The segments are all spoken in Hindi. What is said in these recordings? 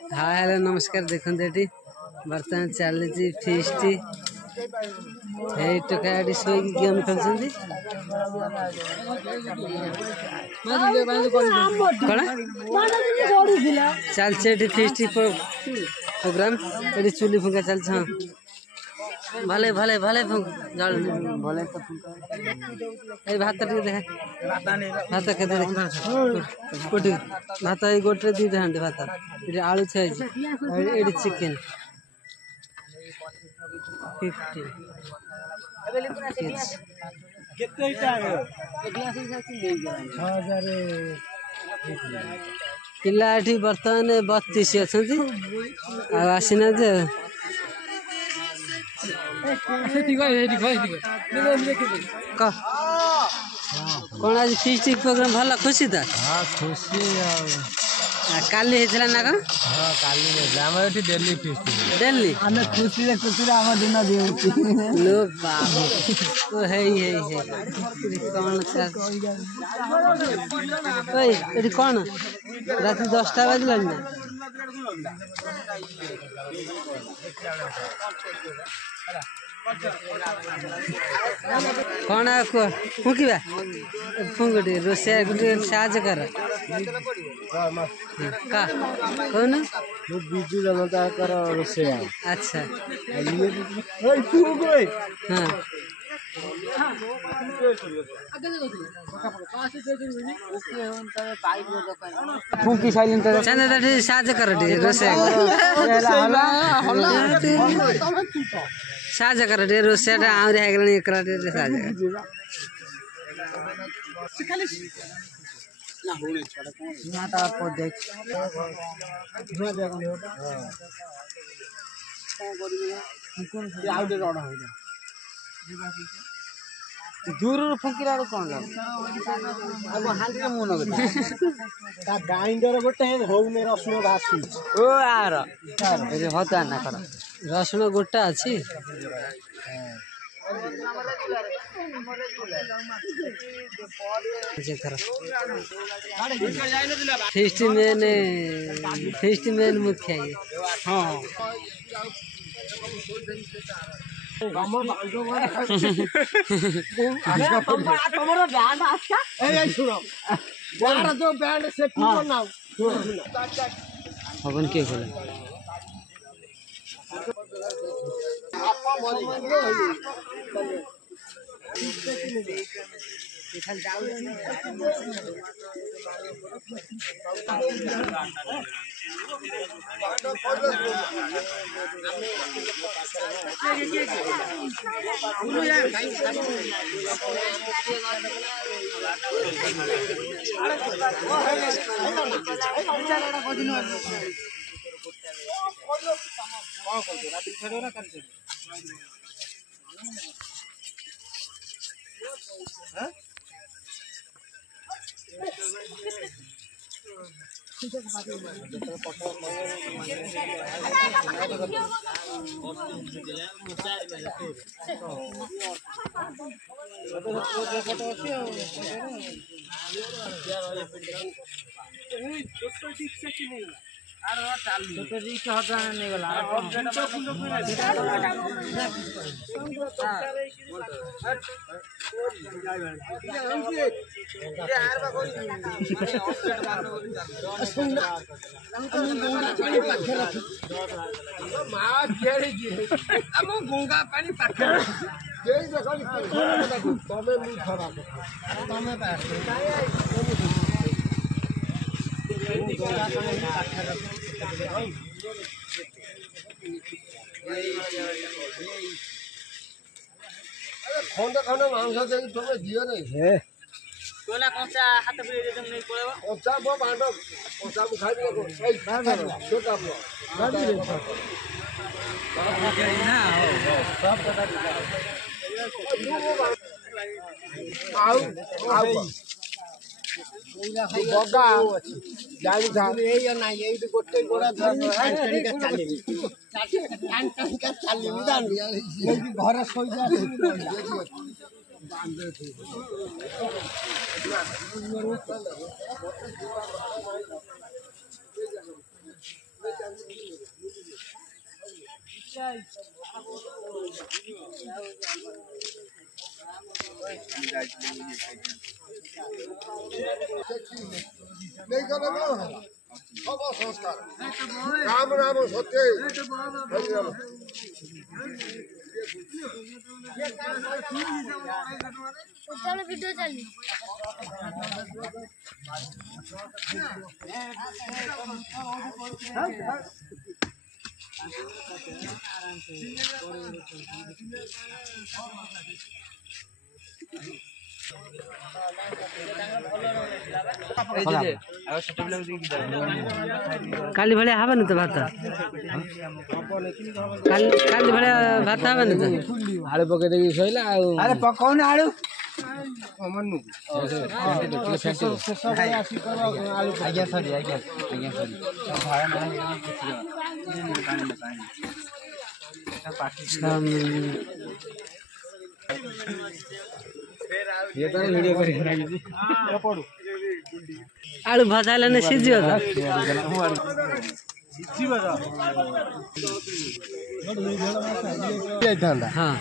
हाँ हेलो नमस्कार देखते ये बर्तमान चली फीस्ट टोका शो गेम खेलुँच चलती फीस्ट प्रोग्राम ये चुली फुंका चल हाँ भले भले भले जल भले तो भात देखा भात के कोटी भात गोटे दी हाँ भात ये आलू छे ये चिकेन 50 पिला बर्तमान 32 अच्छा आसीना कौन आज फीस्ट प्रोग्राम भला खुशी था खुशी काली होता ना कौन डेली फीस्ट डेली खुशी खुशी दिन लो बाबू तो है कौन कौन रात 10टा बजल ना कौन फुंकवा फुंकटी रोसे गोटे साहय कर कौन बिजु जनता रोसे अच्छा हाँ फुंकी साइलेंट चंदा साहय कर रोसे साहय कर रोसेटा आहरी है साहय दूर फुंकिला कौन ग्राइंडर गोटे होने रसुण भाषी ओ आर हता ना कर रसुण गोटा अच्छी फिस्ट मेन मुख्य ये हाँ हवन के खोले गंगा पानी खंड खंड मांस तुम दियो नहीं कोला कंचा हाथ पे तुम नहीं पड़ेगा कंचा बो बांडो कंचा खाई देखो छोटा बो ना सब आउ बगा जाई था ए ना ए गोटे गोड़ा चली घर सोई जा नहीं करना सब संस्कार राम राम सत्य वीडियो चली काली भले हवा न तो भात काली भले भात हवा न तो आलू पके देगी सइला अरे पकाउ न आलू मन्नु आज्ञा सरी भाया ये तो वीडियो करी आलू भाजाले न सिझियो त हां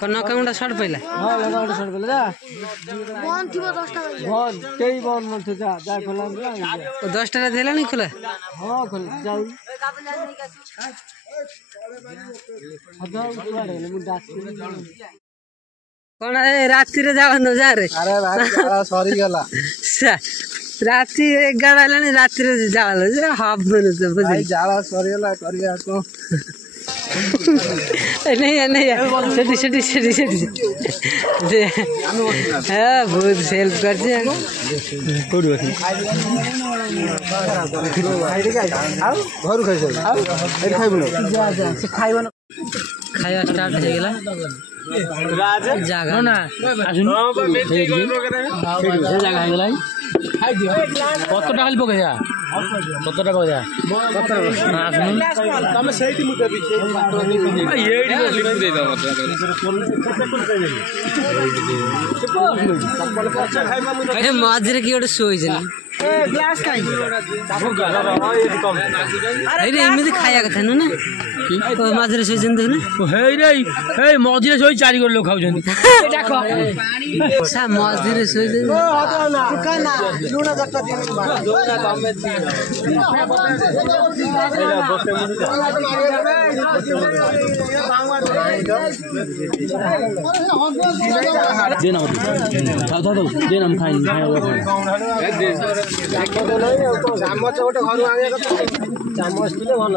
कना काउंडा शर्ट पहिला हां लगाउडा शर्ट पहिला जा बन थिबो 10 टा बन केही बन न थियो जा जा खोला 10 टा देला नि खोला हां खोला जाऊ कौन राति रे जावन जा रे अरे सॉरी गला राति 11 वाला नहीं राति रे जावल हाफ बन तो भाई जाला सॉरी गला करिया को नहीं सेठी हां बहुत हेल्प करछे कोड बसी घर खाइछ ए खाइबो जा से खाइबो न खाया स्टार्ट हो गेला जागा ना आजुन जागा हो गेला खाइ दियो कत टाका खाली पके जा कत टाका जा कत ना आजुन तमे सेठी मुते भी एडी लिख दे दा मत ए माजरे की ओडे सोइ जनी ए ग्लास काई अरे एमिति खाया कथा न ना ओ माजरे सोइ जन देना हे रे हे माजरे सोइ चारि गो लोग खाउ जनी डाको सा माजरे सोइ जन ओ हतो ना दुकान लुना जट्टा दिन जोना कमे देना दादा देना हम खाइ चामच गोटे घर आने चामच पिले भल